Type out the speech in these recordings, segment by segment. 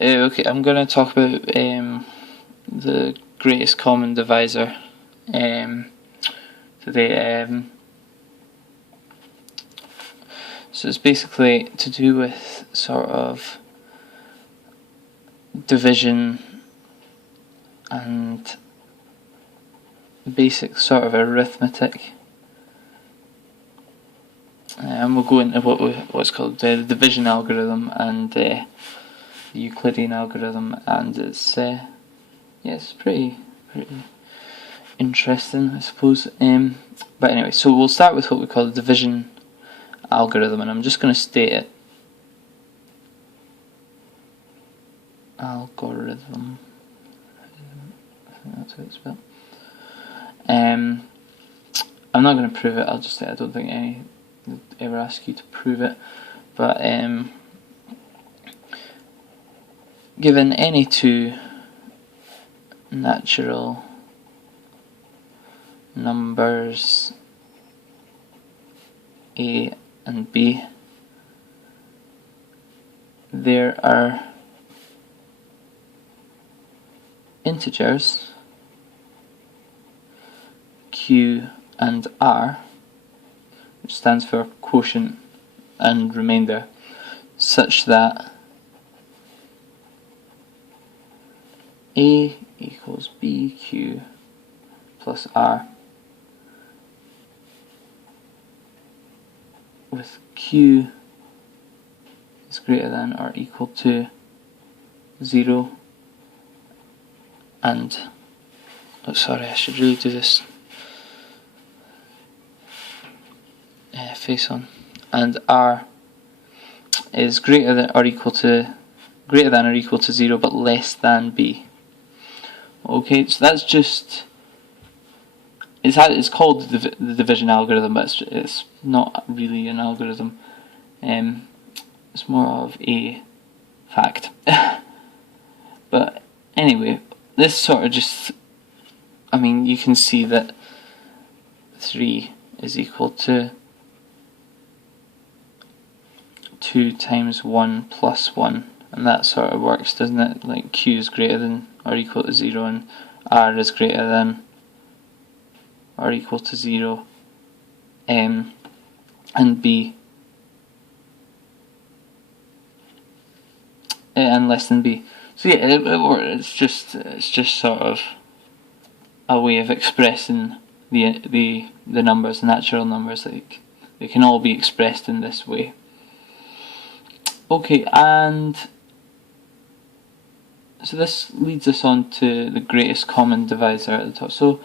Okay, I'm going to talk about the greatest common divisor today. So it's basically to do with sort of division and basic sort of arithmetic. And we'll go into what's called the division algorithm and the Euclidean algorithm, and it's pretty interesting, I suppose. But anyway, so we'll start with what we call the division algorithm, and I'm just going to state it. Algorithm. I think that's how it's spelled. I'm not going to prove it. I'll just say I don't think any would ever ask you to prove it. But given any two natural numbers A and B, there are integers Q and R, which stands for quotient and remainder, such that A equals BQ plus R, with Q is greater than or equal to 0, and sorry, I should really do this face on, and R is greater than or equal to 0 but less than B. Okay, so that's just it's called the division algorithm, but it's not really an algorithm. It's more of a fact. But anyway, this sort of just, I mean, you can see that 3 is equal to 2 times 1 plus 1, and that sort of works, doesn't it? Like Q is greater than or equal to 0 and R is greater than or equal to 0, and B and less than B. So yeah, it's just sort of a way of expressing the numbers, the natural numbers. Like they can all be expressed in this way. Okay, and so this leads us on to the greatest common divisor at the top. So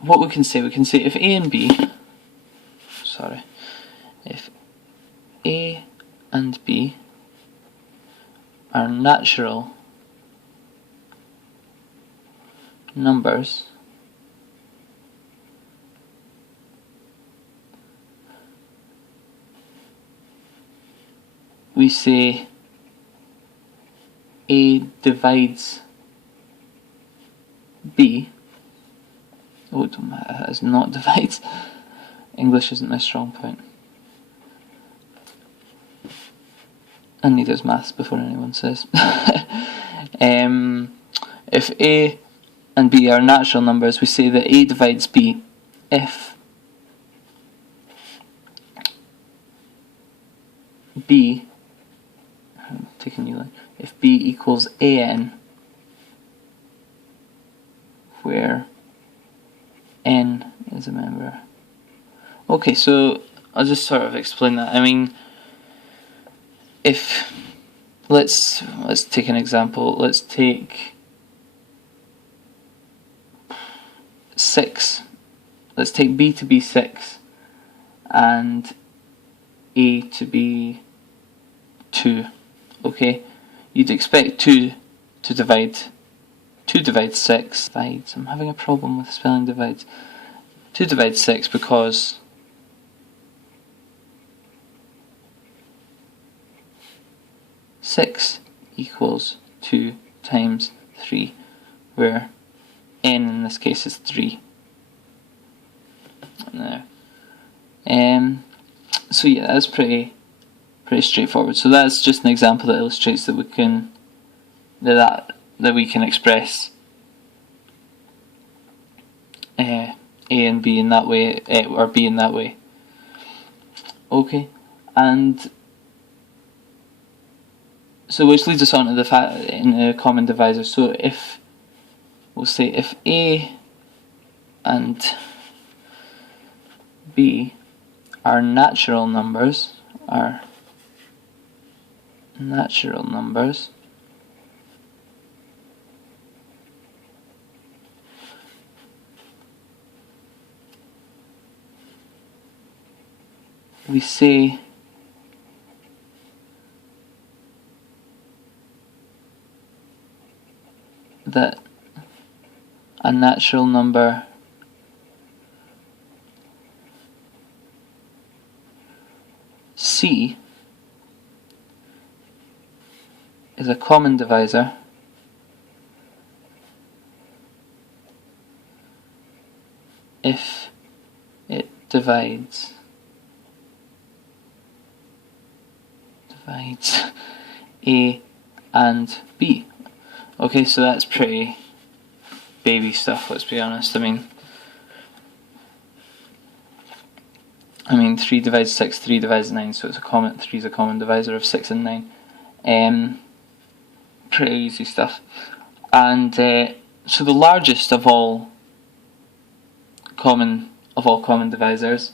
what we can say if A and B, if A and B are natural numbers, we say A divides B. Oh, it is not divides. English isn't my strong point. And neither is maths, before anyone says. If A and B are natural numbers, we say that A divides B if B, take a new line, if B equals AN, where N is a member. Okay, so I'll just sort of explain that. I mean, if let's take an example. Let's take 6. Let's take B to be 6 and A to be 2. Okay, you'd expect 2 to divide 6. I'm having a problem with spelling divides. 2 divides 6 because 6 equals 2 times 3, where n in this case is 3. There. So yeah, that's pretty Pretty straightforward. So that's just an example that illustrates that we can express A and B in that way, or B in that way. Okay, and so which leads us on to the in a common divisor. So if we'll say if A and B are natural numbers, we say that a natural number C is a common divisor if it divides A and B. Okay, so that's pretty baby stuff, let's be honest. I mean 3 divides 6, 3 divides 9, so 3 is a common divisor of 6 and 9. Pretty easy stuff. And so the largest of all common divisors,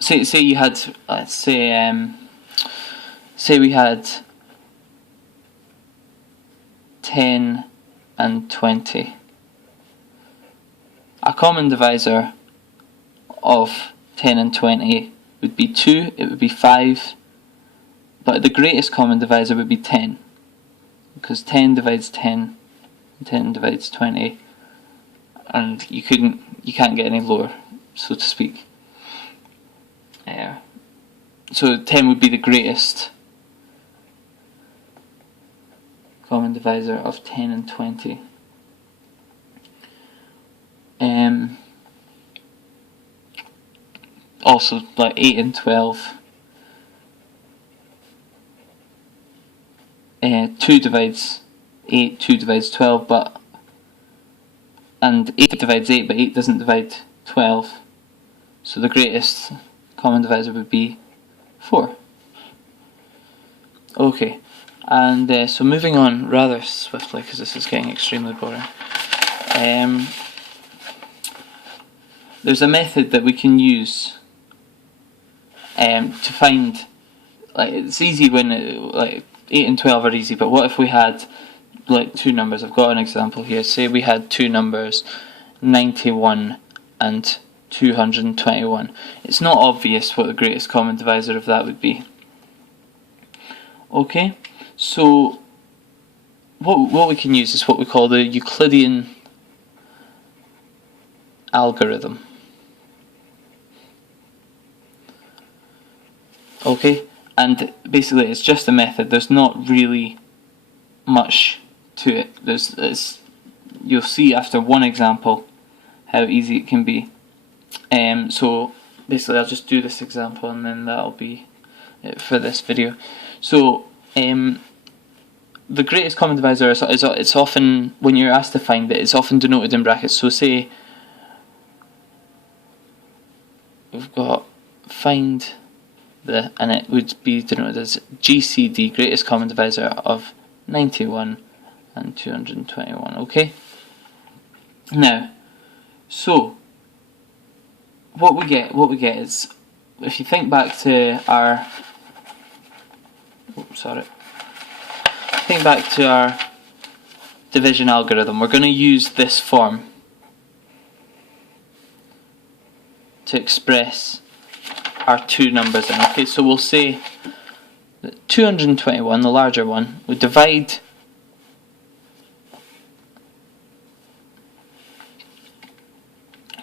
say you had, let's say we had 10 and 20. A common divisor of 10 and 20 would be 2, it would be 5, but the greatest common divisor would be 10, because 10 divides 10, and 10 divides 20, and you can't get any lower, so to speak. So 10 would be the greatest common divisor of 10 and 20. Also, like 8 and 12. 2 divides 8, 2 divides 12, and 8 divides 8, but 8 doesn't divide 12. So the greatest common divisor would be 4. Okay, and so moving on rather swiftly, because this is getting extremely boring. There's a method that we can use to find, like, it's easy when 8 and 12 are easy, but what if we had like two numbers? I've got an example here. Say we had two numbers, 91 and 221. It's not obvious what the greatest common divisor of that would be. Okay, so what we can use is what we call the Euclidean algorithm. Okay, and basically it's just a method. There's not really much to it. You'll see after one example how easy it can be. So basically I'll just do this example and then that'll be it for this video. So the greatest common divisor is it's often, when you're asked to find it, it's often denoted in brackets. So say we've got find and it would be denoted as GCD, greatest common divisor of 91 and 221. Okay. Now, so what we get is, if you think back to our division algorithm, we're going to use this form to express our two numbers in. Okay, so we'll say that 221, the larger one, would divide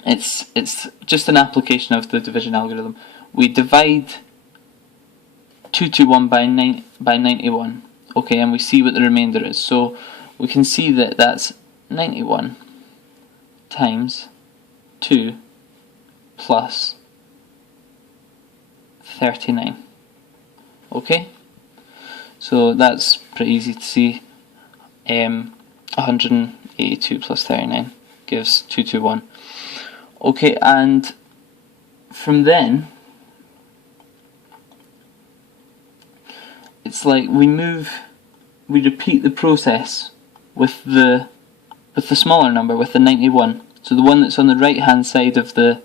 it's just an application of the division algorithm. We divide 221 by 91. Okay, and we see what the remainder is. So we can see that that's 91 times 2 plus 39. Okay, so that's pretty easy to see. 182 plus 39 gives 221. Okay, and from then it's like we repeat the process with the smaller number, with the 91. So the one that's on the right hand side of the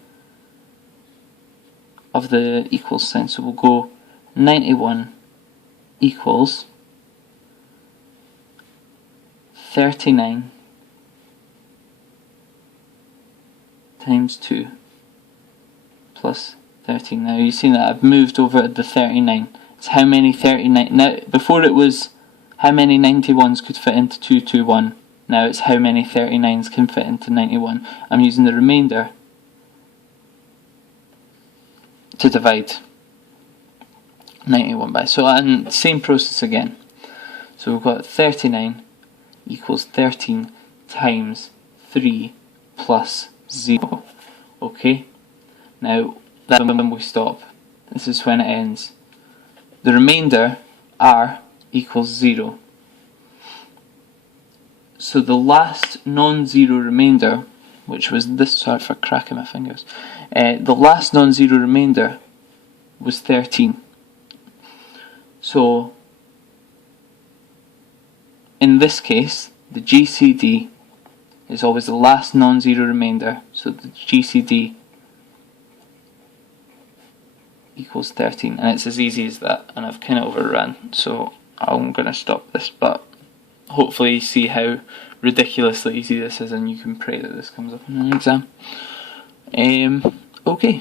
equals sign. So we'll go 91 equals 39 times 2 plus 13. Now you've seen that I've moved over the 39. It's how many 39. Now before it was how many 91s could fit into 221. Now it's how many 39s can fit into 91. I'm using the remainder to divide 91 by. So, and same process again. So we've got 39 equals 13 times 3 plus 0. Okay? Now, that's when we stop. This is when it ends. The remainder, r, equals 0. So the last non-zero remainder, which was this, sorry for cracking my fingers, the last non-zero remainder was 13. So in this case, the GCD is always the last non-zero remainder, so the GCD equals 13, and it's as easy as that, and I've kind of overrun, so I'm going to stop this, but hopefully you see how ridiculously easy this is, and you can pray that this comes up in an exam. Okay.